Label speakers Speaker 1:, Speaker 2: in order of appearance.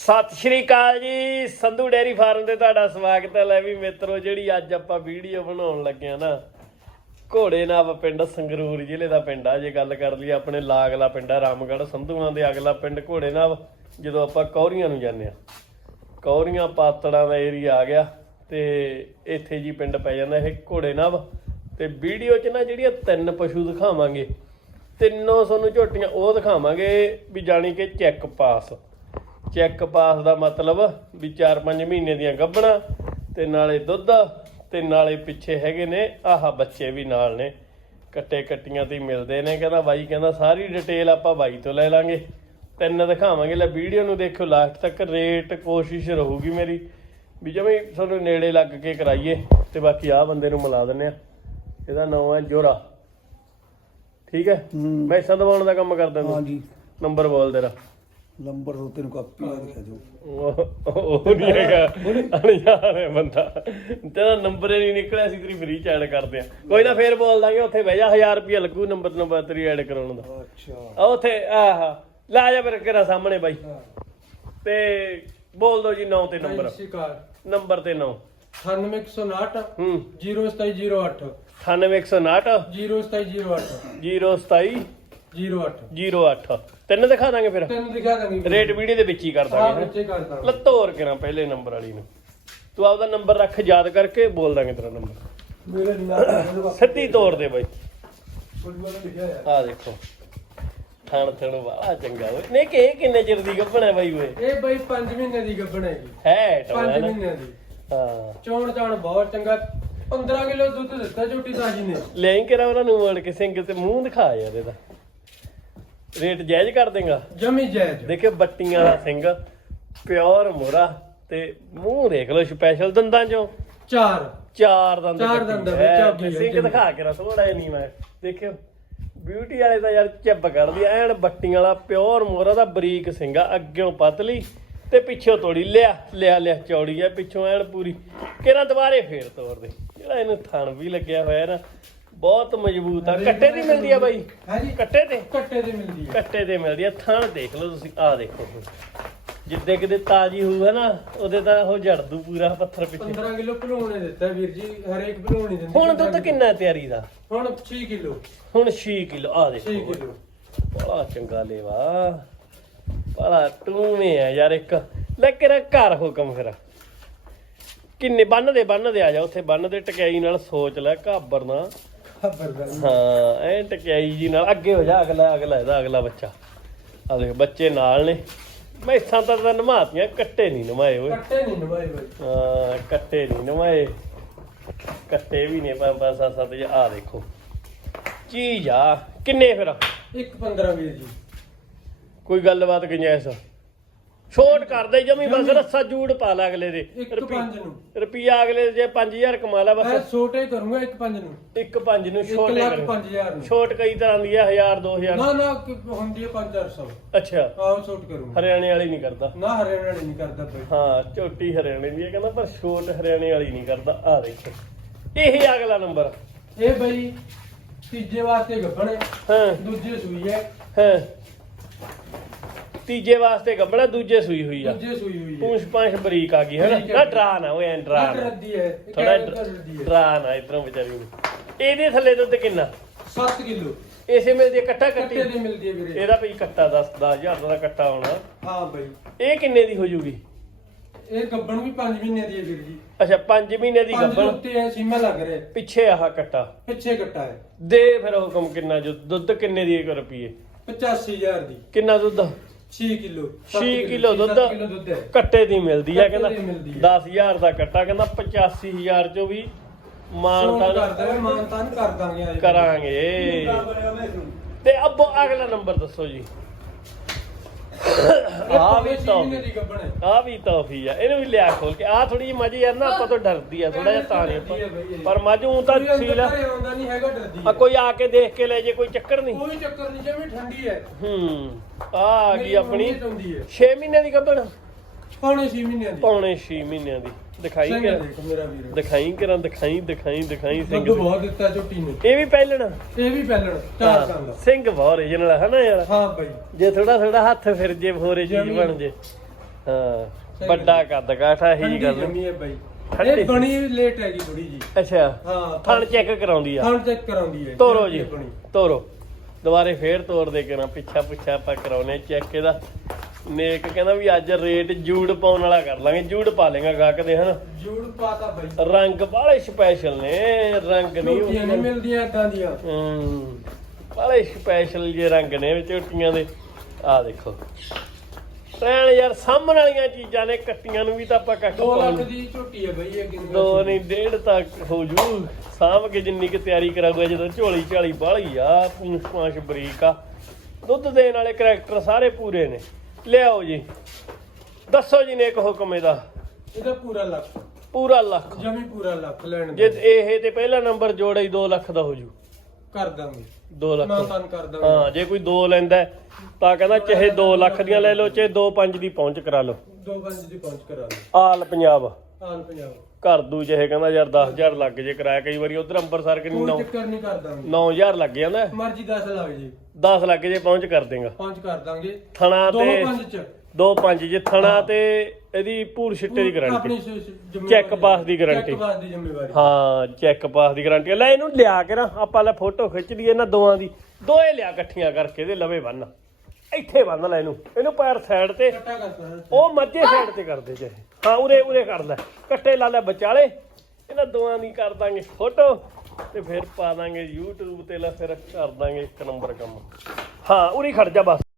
Speaker 1: ਸਤਿ ਸ਼੍ਰੀ ਅਕਾਲ ਜੀ, Sandhu dairy farm ਤੇ ਤੁਹਾਡਾ ਸਵਾਗਤ ਹੈ। ਲੈ ਵੀ ਮਿੱਤਰੋ, ਜਿਹੜੀ ਅੱਜ ਆਪਾਂ ਵੀਡੀਓ ਬਣਾਉਣ ਲੱਗੇ ਆ ਨਾ, ਘੋੜੇ ਨਾਬ ਪਿੰਡ ਸੰਗਰੂਰ ਜ਼ਿਲ੍ਹੇ ਦਾ ਪਿੰਡ ਆ। ਜੇ ਗੱਲ ਕਰ ਲਈ ਆਪਣੇ ਲਾਗਲਾ ਪਿੰਡ ਆ, ਰਾਮਗੜ੍ਹ, ਸੰਧੂਆਂ ਦੇ ਅਗਲਾ ਪਿੰਡ ਘੋੜੇ ਨਾਬ ਜਦੋਂ ਆਪਾਂ ਕੌਰੀਆਂ ਨੂੰ ਜਾਂਦੇ ਆ। ਕੌਰੀਆਂ ਪਾਤੜਾਂ ਦਾ ਏਰੀਆ ਆ ਗਿਆ ਤੇ ਇੱਥੇ ਜੀ ਪਿੰਡ ਪੈ ਜਾਂਦਾ ਇਹ ਘੋੜੇ ਨਾਬ ਤੇ ਵੀਡੀਓ 'ਚ ਨਾ ਜਿਹੜੀਆਂ ਤਿੰਨ ਪਸ਼ੂ ਦਿਖਾਵਾਂਗੇ, ਤਿੰਨੋਂ ਤੁਹਾਨੂੰ ਝੋਟੀਆਂ ਉਹ ਦਿਖਾਵਾਂਗੇ ਵੀ ਜਾਣੀ ਕਿ ਚੈੱਕ ਪਾਸ। ਚੈੱਕ ਪਾਸ ਦਾ ਮਤਲਬ ਵੀ 4-5 ਮਹੀਨੇ ਦੀਆਂ ਗੱਭਣਾ ਤੇ ਨਾਲੇ ਦੁੱਧ ਤੇ ਨਾਲੇ ਪਿੱਛੇ ਹੈਗੇ ਨੇ ਆਹ ਬੱਚੇ ਵੀ ਨਾਲ ਨੇ। ਕੱਟੇ ਕੱਟੀਆਂ ਤੇ ਹੀ ਮਿਲਦੇ ਨੇ ਕਹਿੰਦਾ ਬਾਈ ਕਹਿੰਦਾ ਸਾਰੀ ਡਿਟੇਲ ਆਪਾਂ ਬਾਈ ਤੋਂ ਲੈ ਲਾਂਗੇ। ਤਿੰਨ ਦਿਖਾਵਾਂਗੇ ਲੈ ਵੀਡੀਓ ਨੂੰ ਦੇਖਿਓ ਲਾਸਟ ਤੱਕ ਰੇਟ ਕੋਸ਼ਿਸ਼ ਰਹੂਗੀ ਮੇਰੀ ਵੀ ਜਿਵੇਂ ਤੁਹਾਨੂੰ ਨੇੜੇ ਲੱਗ ਕੇ ਕਰਾਈਏ ਤੇ ਬਾਕੀ ਆਹ ਬੰਦੇ ਨੂੰ ਮਿਲਾ ਦਿੰਨੇ ਆ ਇਹਦਾ ਨਾਮ ਹੈ ਜੋਰਾ। ਠੀਕ ਹੈ? ਮੈਂ ਦਬਾਉਣ ਦਾ ਕੰਮ ਕਰਦਾ ਤੂੰ।
Speaker 2: ਹਾਂਜੀ।
Speaker 1: ਨੰਬਰ ਬੋਲ ਤੇਰਾ।
Speaker 2: ਨੰਬਰ ਤੋਂ ਤੈਨੂੰ ਕਾਪੀ ਆ ਦਿਖਾ ਦਿਓ
Speaker 1: ਉਹ ਉਹ ਨਹੀਂ ਹੈਗਾ। ਅਣਜਾਣ ਹੈ ਬੰਦਾ। ਤੇਰਾ ਨੰਬਰ ਹੀ ਨਹੀਂ ਨਿਕਲਿਆ ਸੀ ਤੇਰੀ ਫ੍ਰੀ ਚ ਐਡ ਕਰਦੇ ਆ। ਕੋਈ ਨਾ ਫੇਰ ਬੋਲ ਦਾਂਗੇ ਉੱਥੇ ਬਹਿ ਜਾ 1000 ਰੁਪਿਆ ਲੱਗੂ ਨੰਬਰ ਨੰਬਰ ਤੇਰੀ ਐਡ ਕਰਾਉਣ ਦਾ।
Speaker 2: ਅੱਛਾ।
Speaker 1: ਆ ਉੱਥੇ ਆਹ ਲਾ ਜਾ ਫਿਰ ਕਿਹੜਾ ਸਾਹਮਣੇ ਬਾਈ। ਤੇ ਬੋਲ ਦੋ ਜੀ 9 ਤੇ ਨੰਬਰ।
Speaker 3: ਸ਼ਿਕਾਰ
Speaker 1: ਨੰਬਰ ਤੇ 9
Speaker 3: 9159
Speaker 1: ਹੂੰ।
Speaker 3: 0708
Speaker 1: 98159
Speaker 3: 0708
Speaker 1: 027
Speaker 3: 08
Speaker 1: 08 ਤਿੰਨ ਦਿਖਾ ਦਾਂਗੇ ਫਿਰ।
Speaker 3: ਤੈਨੂੰ ਦਿਖਾ ਦਾਂਗੇ
Speaker 1: ਰੇਟ ਵੀਡੀਓ ਦੇ ਵਿੱਚ ਹੀ ਕਰ
Speaker 3: ਹਾਂ
Speaker 1: ਦਾਂਗੇ
Speaker 3: ਬੱਚੇ ਕਰਦਾ
Speaker 1: ਲੱਤੋਰ ਕਰਾਂ ਪਹਿਲੇ ਨੰਬਰ ਵਾਲੀ ਨੂੰ। ਤੂੰ ਆਪਦਾ ਨੰਬਰ ਰੱਖ ਯਾਦ ਕਰਕੇ ਬੋਲ ਦਾਂਗੇ ਤੇਰਾ ਨੰਬਰ।
Speaker 2: ਮੇਰੇ ਨਾਲ
Speaker 1: ਸਿੱਧੀ ਤੋਰ ਦੇ ਬਾਈ।
Speaker 2: ਫੁੱਟਬਾਲ ਲਿਖਿਆ ਹੈ
Speaker 1: ਆ ਦੇਖੋ। ਥਣ ਥਣ ਵਾਲਾ ਚੰਗਾ ਓਏ। ਨਹੀਂ ਕਿ ਇਹ ਕਿੰਨੇ ਚਿਰ ਦੀ ਗੱਭਣ ਹੈ ਬਾਈ ਓਏ?
Speaker 3: ਇਹ ਬਈ 5 ਮਹੀਨੇ ਦੀ ਗੱਭਣ ਹੈਗੀ
Speaker 1: ਹੈ
Speaker 3: 5
Speaker 1: ਟੋਲਾ ਨਾ।
Speaker 3: ਮਹੀਨੇ ਦੀ।
Speaker 1: ਹਾਂ।
Speaker 3: ਚੋਣ ਚਾਣ ਬਹੁਤ ਚੰਗਾ। 15 ਕਿਲੋ ਦੁੱਧ ਦਿੱਤਾ ਝੋਟੀ ਤਾਜੀ ਨੇ।
Speaker 1: ਲੈ ਕੇ ਉਹਨਾਂ ਨੂੰ ਮੋੜ ਕੇ ਸਿੰਘ ਤੇ ਮੂੰਹ ਦਿਖਾ ਯਾਰ ਇਹਦਾ। ਰੇਟ ਜਾਇਜ਼ ਕਰ ਦੇਗਾ?
Speaker 3: ਜਮੀ ਜਾਇਜ਼।
Speaker 1: ਦੇਖਿਓ ਬੱਟੀਆਂ ਦਾ ਸਿੰਘ ਪਿਓਰ ਮੋਰਾ ਤੇ ਮੂੰਹ ਦੇਖ ਲਓ ਸਪੈਸ਼ਲ ਦੰਦਾਂ ਚੋਂ।
Speaker 3: ਚਾਰ।
Speaker 1: ਚਾਰ ਦੰਦ
Speaker 3: ਚਾਰ ਦੰਦ ਵਿੱਚ
Speaker 1: ਤੇ ਸਿੰਘ। ਦਿਖਾ ਕੇ ਨਾ ਥੋੜਾ ਜਿਹਾ ਮੈਂ ਦੇਖਿਓ ਬਿਊਟੀ ਵਾਲੇ ਦਾ ਯਾਰ ਚੱਬ ਕਰਦੀ ਐਨ ਬੱਟੀਆਂ ਵਾਲਾ ਪਿਓਰ ਮੋਰਾ ਦਾ ਬਰੀਕ ਸਿੰਘ ਅੱਗਿਓਂ ਪਤਲੀ ਤੇ ਪਿੱਛੋਂ ਤੋੜੀ ਲਿਆ ਲਿਆ ਲਿਆ ਚੌੜੀ ਐ ਪਿੱਛੋਂ ਐਨ ਪੂਰੀ। ਕਿਹਨਾਂ ਦੁਬਾਰੇ ਫੇਰ ਤੋੜ ਦੇ ਜਿਹੜਾ ਇਹਨੂੰ ਥਣ ਵੀ ਲੱਗਿਆ ਹੋਇਆ ਨਾ ਬਹੁਤ ਮਜ਼ਬੂਤ ਆ। ਕੱਟੇ ਦੀ ਮਿਲਦੀ ਆ ਬਾਈ?
Speaker 3: ਹਾਂਜੀ।
Speaker 1: ਕੱਟੇ ਤੇ
Speaker 3: ਕੱਟੇ ਦੀ ਮਿਲਦੀ ਹੈ
Speaker 1: ਕੱਟੇ ਤੇ ਮਿਲਦੀ ਆ। ਥਣ ਦੇਖ ਲਓ ਤੁਸੀਂ ਆਹ ਦੇਖੋ। ਜਿੱਦੇ ਕਿਤੇ ਤਾਜੀ ਹੋਊਗਾ ਨਾ ਉਹਦੇ ਤਾਂ ਉਹ ਜੜ ਦੂ ਪੂਰਾ ਪੱਥਰ ਪਿੱਛੇ।
Speaker 3: 15 ਕਿਲੋ ਭਲੂਣੇ ਦਿੱਤਾ ਵੀਰ ਜੀ ਹਰੇਕ ਭਲੂਣੀ ਦਿੰਦੀ
Speaker 1: ਹੁਣ ਦੁੱਧ ਕਿੰਨਾ ਤਿਆਰੀ ਦਾ?
Speaker 3: ਹੁਣ 6 ਕਿਲੋ।
Speaker 1: ਹੁਣ 6 ਕਿਲੋ ਆ ਦੇਖੋ
Speaker 3: 6 ਕਿਲੋ।
Speaker 1: ਬੜਾ ਚੰਗਾ ਲੇਵਾ। ਬੜਾ ਟੂਵੇਂ ਆ ਯਾਰ ਇੱਕ। ਲੈ ਕੇ ਘਰ ਹੁਕਮ ਫਿਰ? ਕਿੰਨੇ ਬੰਨ ਦੇ ਬੰਨ ਦੇ ਆ ਜਾ ਉੱਥੇ। ਬੰਨ ਦੇ ਟਕਿਆਈ ਨਾਲ ਸੋਚ ਲੈ ਘਾਬਰ ਨਾ। ਹਾਂ ਐ ਟਕਿਆਈ ਜੀ ਨਾਲ। ਅੱਗੇ ਹੋ ਜਾ ਅਗਲਾ ਅਗਲਾ ਇਹਦਾ ਅਗਲਾ ਬੱਚਾ। ਆ ਦੇਖ ਬੱਚੇ ਨਾਲ ਨੇ। ਮੈਸਾਂ ਤਾਂ ਤਾਂ ਨਮਾਤੀਆਂ ਕੱਟੇ ਨਹੀਂ ਨਮਾਏ ਓਏ।
Speaker 3: ਕੱਟੇ ਨਹੀਂ ਬਾਈ
Speaker 1: ਹਾਂ ਕੱਟੇ ਨਹੀਂ ਨਮਾਏ। ਕੱਟੇ ਵੀ ਨੇ ਪੰਜ ਪੰਜ ਸੱਤ ਸੱਤ ਆ ਦੇਖੋ। ਚੀਜ਼ ਆ। ਕਿੰਨੇ ਫਿਰ?
Speaker 3: ਇੱਕ 15 ਵੀਰ ਜੀ।
Speaker 1: ਕੋਈ ਗੱਲਬਾਤ ਗੁੰਜਾਇਸ਼? ਛੋਟ ਕਰ ਦੇ ਜਮੀ ਬਸ ਰੱਸਾ ਜੂੜ ਪਾ ਲੈ ਅਗਲੇ ਦੇ।
Speaker 3: ਇੱਕ
Speaker 1: ਰੁਪਈ-
Speaker 3: ਪੰਜ ਨੂੰ।
Speaker 1: ਰੁਪਈਆ ਅਗਲੇ ਦੇ ਜੇ 5000 ਕਮਾ ਲਾ
Speaker 3: ਮੈਂ
Speaker 1: ਬਸ
Speaker 3: ਛੋਟੇ ਕਰੂੰਗਾ ਇੱਕ ਪੰਜ ਨੂੰ।
Speaker 1: ਇੱਕ ਪੰਜ ਨੂੰ
Speaker 3: 1
Speaker 1: ਛੋਟੇ
Speaker 3: ਲੱਖ
Speaker 1: ਕਰ।
Speaker 3: 5000 ਨੂੰ।
Speaker 1: ਛੋਟ ਕਈ ਤਰ੍ਹਾਂ ਦੀ ਆ 1000 2000
Speaker 3: ਨਾ ਨਾ ਕਿ ਹੁੰਦੀ ਹੈ 5-400
Speaker 1: ਅੱਛਾ।
Speaker 3: ਆਹ ਛੋਟ ਕਰੂੰਗਾ।
Speaker 1: ਹਰਿਆਣੇ ਵਾਲੀ ਨਹੀਂ ਕਰਦਾ।
Speaker 3: ਨਾ ਹਰਿਆਣਾ ਨਹੀਂ ਕਰਦਾ ਬਈ।
Speaker 1: ਹਾਂ ਝੋਟੀ ਹਰਿਆਣੇ ਦੀ ਹੈ ਕਹਿੰਦਾ ਪਰ ਛੋਟ ਹਰਿਆਣੇ ਵਾਲੀ ਨਹੀਂ ਕਰਦਾ। ਆ ਦੇਖੋ। ਇਹ ਅਗਲਾ ਨੰਬਰ।
Speaker 3: ਇਹ ਬਈ ਤੀਜੇ ਵਾਸਤੇ ਗੱਭਣੇ
Speaker 1: ਹਾਂ।
Speaker 3: ਦੂਜੇ ਸੂਈ ਹੈ।
Speaker 1: ਹਾਂ। ਤੀਜੇ ਵਾਸਤੇ ਗੱਬੜਾ ਦੂਜੇ ਸੂਈ ਹੋਈ ਆ।
Speaker 3: ਦੂਜੇ ਸੂਈ ਹੋਈ ਹੈ
Speaker 1: ਪੂੰਛ ਪੰਛ ਬਰੀਕ ਆ ਗਈ ਹੈ
Speaker 3: ਬਰੀਕ
Speaker 1: ਨਾ। ਡਰਾ ਨਾ ਐਂ ਡਰਾ ਨਾ
Speaker 3: ਰੱਦੀ ਹੈ
Speaker 1: ਥੋੜਾ
Speaker 3: ਰੱਦੀ ਹੈ
Speaker 1: ਡਰਾ ਨਾ ਇਧਰੋਂ ਵਿਚਾਰੀ ਨੂੰ। ਇਹਦੇ ਥੱਲੇ ਦੁੱਧ ਕਿੰਨਾ?
Speaker 3: 7 ਕਿਲੋ।
Speaker 1: ਇਸੇ ਮਿਲਦੀ ਹੈ ਕੱਟਾ ਕੱਟੀ।
Speaker 3: ਕੱਟੇ ਦੀ ਮਿਲਦੀ ਹੈ ਵੀਰੇ।
Speaker 1: ਇਹਦਾ ਵੀ ਕੱਟਾ 10 10000 ਦਾ ਕੱਟਾ ਹੋਣਾ।
Speaker 3: ਹਾਂ ਬਈ।
Speaker 1: ਇਹ ਕਿੰਨੇ ਦੀ ਹੋ ਜੂਗੀ?
Speaker 3: ਇਹ ਗੱਭਣ ਵੀ 5 ਮਹੀਨੇ ਦੀ ਹੈ ਵੀਰ ਜੀ।
Speaker 1: ਅੱਛਾ 5 ਮਹੀਨੇ ਦੀ ਗੱਬਣ।
Speaker 3: ਉੱਤੇ ਹੈ ਸੀਮਾ ਲੱਗ ਰਿਹਾ ਹੈ।
Speaker 1: ਪਿੱਛੇ ਆਹ ਕੱਟਾ।
Speaker 3: ਪਿੱਛੇ ਕੱਟਾ ਹੈ
Speaker 1: ਦੇ ਫਿਰ ਹੁਕਮ ਕਿੰਨਾ ਜੋ ਦੁੱਧ ਕਿੰਨੇ ਦੀ ਇੱਕ ਰੁਪਏ
Speaker 3: 85000 ਦੀ।
Speaker 1: ਕਿੰਨਾ ਦੁੱਧ?
Speaker 3: 6 ਕਿਲੋ
Speaker 1: 6 ਕਿਲੋ ਦੁੱਧ
Speaker 3: ਕਿਲੋ ਦੁੱਧ ਹੈ।
Speaker 1: ਕੱਟੇ ਦੀ ਮਿਲਦੀ ਆ
Speaker 3: ਕੱਟੇ
Speaker 1: ਕਹਿੰਦਾ
Speaker 3: ਦੀ ਮਿਲਦੀ ਹੈ।
Speaker 1: 10000 ਦਾ ਕੱਟਾ ਕਹਿੰਦਾ 85000 ਚੋਂ ਵੀ ਮਾਨਤਾ
Speaker 3: ਕਰ ਦੇਵੇ ਮਾਨਤਾਨ ਕਰ ਦਾਂਗੇ ਅੱਜ।
Speaker 1: ਕਰਾਂਗੇ। ਤੇ ਅੱਬੋ ਅਗਲਾ ਨੰਬਰ ਦੱਸੋ ਜੀ। ਆ ਵੀ
Speaker 3: ਛੇ
Speaker 1: ਤਾਂ
Speaker 3: ਮਹੀਨੇ ਦੀ ਗੱਭਣ ਹੈ।
Speaker 1: ਆ ਵੀ ਤੋਹਫੀ ਆ। ਇਹਨੂੰ ਵੀ ਲਿਆ ਖੋਲ ਕੇ। ਆ ਥੋੜੀ ਜਿਹੀ ਮੱਝ ਯਾਰ ਨਾ ਆਪਾਂ ਤੋਂ ਡਰਦੀ ਆ ਥੋੜਾ ਜਿਹਾ ਤਾਂ ਨਹੀਂ ਆਪਾਂ। ਪਰ ਮੱਝ ਊਂ ਤਾਂ ਸੀਲ ਆ। ਕੋਈ ਆ ਕੇ ਦੇਖ ਕੇ ਲੈ ਜੇ ਕੋਈ ਚੱਕਰ ਨਹੀਂ।
Speaker 3: ਕੋਈ ਚੱਕਰ ਨਹੀਂ ਜਿਵੇਂ ਠੰਡੀ ਹੈ।
Speaker 1: ਹੂੰ ਆ ਆ ਗਈ ਆਪਣੀ
Speaker 3: ਮੰਮੀ ਚਾਹੁੰਦੀ ਹੈ।
Speaker 1: 6 ਮਹੀਨਿਆਂ ਦੀ ਗੱਭਣ?
Speaker 3: ਪੌਣੇ 6 ਮਹੀਨਿਆਂ ਦੀ।
Speaker 1: ਪੌਣੇ 6 ਮਹੀਨਿਆਂ ਦੀ। ਦਿਖਾਈ
Speaker 3: ਸਿੰਘ
Speaker 1: ਕਰ
Speaker 3: ਦੇਖ ਮੇਰਾ ਵੀਰ।
Speaker 1: ਦਿਖਾਈ ਦਿਖਾਈ ਦਿਖਾਈ ਦਿਖਾਈ ਸਿੰਘ
Speaker 3: ਦੁੱਧ ਬਹੁਤ ਦਿੱਤਾ ਝੋਟੀ ਨੇ।
Speaker 1: ਇਹ ਵੀ ਪਹਿਲਣ।
Speaker 3: ਇਹ ਵੀ ਪਹਿਲਣ ਚਾਰ ਸਾਲ ਦਾ।
Speaker 1: ਸਿੰਘ ਬਹੁਤ ਓਰੀਜਨਲ ਹੈ ਨਾ ਯਾਰ?
Speaker 3: ਹਾਂ ਬਾਈ।
Speaker 1: ਜੇ ਥੋੜਾ ਥੋੜਾ ਹੱਥ ਫਿਰ ਜੇ ਹੋਰੇ ਚੀਜ਼। ਬਣ ਜੇ। ਹਾਂ ਵੱਡਾ ਕੱਦ ਕਾਠਾ ਇਹੀ
Speaker 3: ਠੰਡੀ
Speaker 1: ਗੱਲ।
Speaker 3: ਜੰਮੀ ਹੈ ਬਾਈ। ਇਹ ਬਣੀ ਲੇਟ ਹੈਗੀ ਥੋੜੀ ਜੀ
Speaker 1: ਅੱਛਾ
Speaker 3: ਹਾਂ
Speaker 1: ਥਣ ਚੈੱਕ ਕਰਾਉਂਦੀ ਆ।
Speaker 3: ਥਣ ਚੈੱਕ ਕਰਾਉਂਦੀ ਹੈ
Speaker 1: ਤੋਰੋ ਜੀ। ਤੋਰੋ। ਦੁਬਾਰੇ ਫੇਰ ਤੋੜ ਦੇ ਕੇ ਨਾ ਪਿੱਛਾ ਪੁੱਛਾ ਆਪਾਂ ਕਰਾਉਨੇ ਚੈੱਕ ਇਹਦਾ। ਨੇਕ ਕਹਿੰਦਾ ਵੀ ਅੱਜ ਰੇਟ ਜੂੜ ਪਾਉਣ ਵਾਲਾ ਕਰ ਲਾਂਗੇ ਜੂੜ ਪਾ ਲੇਗਾ ਗਾਹਕ ਦੇ ਹਨ?
Speaker 3: ਜੂੜ ਪਾਤਾ ਬਾਈ।
Speaker 1: ਰੰਗ ਬਾਲੇ ਸਪੈਸ਼ਲ ਨੇ ਰੰਗ ਨਹੀਂ
Speaker 3: ਝੋਟੀਆਂ ਨਹੀਂ ਮਿਲਦੀਆਂ ਏਦਾਂ ਦੀਆਂ।
Speaker 1: ਹੂੰ ਬਾਲੇ ਸਪੈਸ਼ਲ ਜੇ ਰੰਗ ਨੇ ਝੋਟੀਆਂ ਦੇ। ਆ ਦੇਖੋ। ਰਹਿਣ ਯਾਰ ਸਾਹਮਣ ਵਾਲੀਆਂ ਚੀਜ਼ਾਂ ਨੇ ਕੱਟੀਆਂ ਨੂੰ ਵੀ ਤਾਂ ਆਪਾਂ ਕੱਟ
Speaker 3: 2
Speaker 1: ਪਾਉਣ
Speaker 3: ਲੱਖ ਦੀ ਝੋਟੀ ਹੈ ਬਾਈ ਇਹ ਕਿੰਨੀ
Speaker 1: ਦੋ ਨਹੀਂ ਡੇਢ ਤੱਕ ਹੋ ਜੂ। ਸਾਂਭ ਕੇ ਜਿੰਨੀ ਕਿ ਤਿਆਰੀ ਕਰਾਊਗਾ ਜਦੋਂ ਝੋਲੀ ਝਾਲੀ ਬਾਹਲੀ ਆ ਪੂੰਛ ਪਾਂਛ ਬਰੀਕ ਆ। ਦੁੱਧ ਦੇਣ ਵਾਲੇ ਕਰੈਕਟਰ ਸਾਰੇ ਪੂਰੇ ਨੇ। ਲਿਆਓ ਜੀ। ਦੱਸੋ ਜੀ ਨੇ ਇੱਕ ਹੁਕਮ ਇਹਦਾ।
Speaker 3: ਇਹਦਾ ਪੂਰਾ ਲੱਖ।
Speaker 1: ਪੂਰਾ ਲੱਖ।
Speaker 3: ਜਮੀ ਪੂਰਾ ਲੱਖ ਲੈਣ
Speaker 1: ਜੇ
Speaker 3: ਦੇ
Speaker 1: ਇਹ ਤੇ ਪਹਿਲਾ ਨੰਬਰ ਜੋੜਾ ਹੀ 2 ਲੱਖ ਦਾ ਹੋ ਜੂ।
Speaker 3: ਕਰ ਦਾਂਗੇ।
Speaker 1: 2 ਲੱਖ।
Speaker 3: ਨਾ ਤਨ ਕਰ ਦਾਂਗੇ।
Speaker 1: ਹਾਂ ਜੇ ਕੋਈ 2 ਲੈਂਦਾ ਹੈ, ਤਾਂ ਕਹਿੰਦਾ ਚਾਹੇ 2 ਲੱਖ ਦੀਆਂ ਲੈ ਲਓ ਚਾਹੇ 2 5 ਦੀ ਪਹੁੰਚ ਕਰਾ ਲਓ।
Speaker 3: ਦੋ ਪੰਜ ਦੀ ਪਹੁੰਚ ਕਰਾ ਦੇ
Speaker 1: ਆਲ ਪੰਜਾਬ।
Speaker 3: ਆਨ ਪੰਜਾਬ।
Speaker 1: ਘਰ ਦੂ ਚਾਹੇ ਕਹਿੰਦਾ ਯਾਰ 10000 ਲੱਗ ਜੇ ਕਿਰਾਇਆ ਕਈ ਵਾਰੀ ਉਧਰ ਅੰਮ੍ਰਿਤਸਰ ਕਿੰਨੀ
Speaker 3: ਕੋਈ
Speaker 1: 9
Speaker 3: ਚੱਕਰ ਨਹੀਂ ਕਰ ਦਾਂਗੇ
Speaker 1: 9000 ਲੱਗ ਜਾਂਦਾ।
Speaker 3: ਮਰਜ਼ੀ 10 ਲੱਗ ਜੀ।
Speaker 1: 10 ਲੱਗ ਜੇ ਪਹੁੰਚ ਕਰ ਦੇਗਾ।
Speaker 3: ਪਹੁੰਚ ਕਰ ਦਾਂਗੇ।
Speaker 1: ਥਣਾ
Speaker 3: ਦੋ
Speaker 1: ਤੇ
Speaker 3: ਪੰਜ ਚ।
Speaker 1: 2 5 ਜੇ ਥਣਾ ਤੇ ਇਹਦੀ ਪੂਰ ਛਿੱਟੇ ਦੀ ਗਾਰੰਟੀ
Speaker 3: ਆਪਣੀ ਸ- ਸ- ਜ਼ਿੰਮੇਵਾਰੀ
Speaker 1: ਚੈੱਕ ਪਾਸ ਦੀ ਗਾਰੰਟੀ।
Speaker 3: ਚੈੱਕ ਪਾਸ ਦੀ ਜ਼ਿੰਮੇਵਾਰੀ।
Speaker 1: ਹਾਂ ਚੈੱਕ ਪਾਸ ਦੀ ਗਾਰੰਟੀ ਲੈ ਇਹਨੂੰ ਲਿਆ ਕੇ ਨਾ ਆਪਾਂ ਲੈ ਫੋਟੋ ਖਿੱਚ ਲਈਏ ਇਹਨਾਂ ਦੋਵਾਂ ਦੀ। ਦੋਏ ਲਿਆ ਇਕੱਠੀਆਂ ਕਰਕੇ ਇਹਦੇ ਲਵੇ ਬੰਨ। ਇੱਥੇ ਬੰਨ ਲੈ ਇਹਨੂੰ। ਇਹਨੂੰ ਪੈਰ ਸਾਈਡ ਤੇ। ਉਹ ਮੱਝੇ ਸਾਈਡ ਤੇ ਕਰਦੇ ਜੇ। ਹਾਂ ਉਰੇ ਉਰੇ ਕਰ ਲੈ। ਕੱਟੇ ਲਾ ਲੈ ਵਿਚਾਲੇ। ਇਹਨਾਂ ਦੋਵਾਂ ਦੀ ਕਰ ਦਾਂਗੇ ਫੋਟੋ ਤੇ ਫਿਰ ਪਾ ਦਾਂਗੇ YouTube ਤੇ ਲੈ ਫਿਰ ਕਰ ਦਾਂਗੇ ਇੱਕ ਨੰਬਰ ਕੰਮ। ਹਾਂ ਉਰੀ ਖੜ ਜਾ ਬਸ।